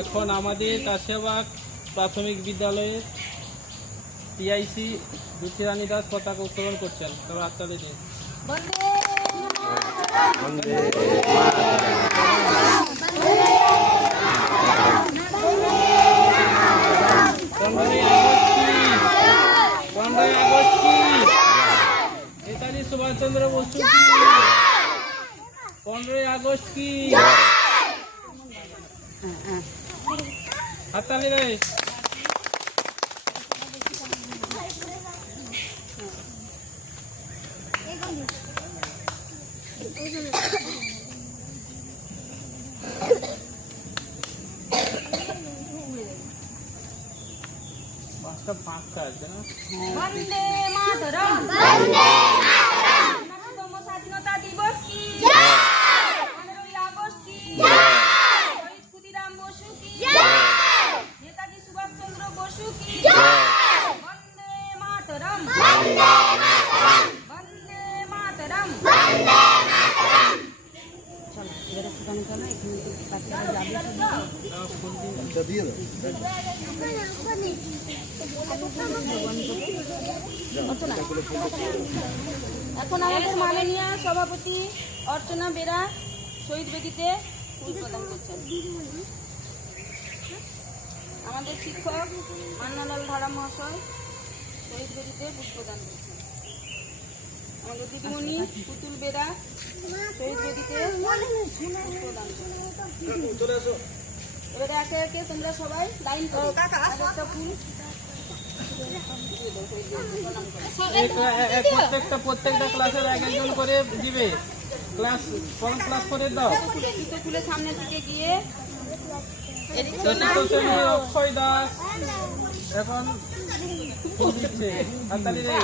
এখন আমাদের কাশিয়াবাগ প্রাথমিক বিদ্যালয়ের টিআইসি দুঃখী রানী দাস পতাকা উত্তোলন করছেন। তবে হাততালি দিন। নেতাজি সুভাষচন্দ্র বসু কি? 15ই আগস্ট কি? হাততালি রে। পাঁচটা আছে না? বন্দে মাতরম, বন্দে মাতরম। ঊনষাটতম স্বাধীনতা দিবস কি? 15ই আগস্ট কি? শহীদ ক্ষুদিরাম বসু কি? নেতাজি সুভাষচন্দ্র বসু কি? বন্দে মাতরম, বন্দে মাতরম, বন্দে মাতরম, বন্দে মাতরম। চলো এরা সেখানে চলো, এখানে বাচ্চারা যাবে। এখন আমাদের মাননীয় সভাপতি অর্চনা বেরা শহীদ বেদিতে ফুল প্রদান করছেন। আমাদের শিক্ষক মান্নালাল ধারা মহাশয় শহীদ বেদিতে ফুল প্রদান করছেন। আমাদের দিদিমণি পুতুল বেরা শহীদ বেদিতে ফুল প্রদান করছেন। এবারে একে একে তোমরা সবাই লাইন করো, একটা ফুল প্রত্যেকটা ক্লাসের একজন করে দিবে। ক্লাস করে দাও। খুলে সামনে দিকে গিয়ে অক্ষয় দাস এখন ফুল দিচ্ছে। হাততালি রে।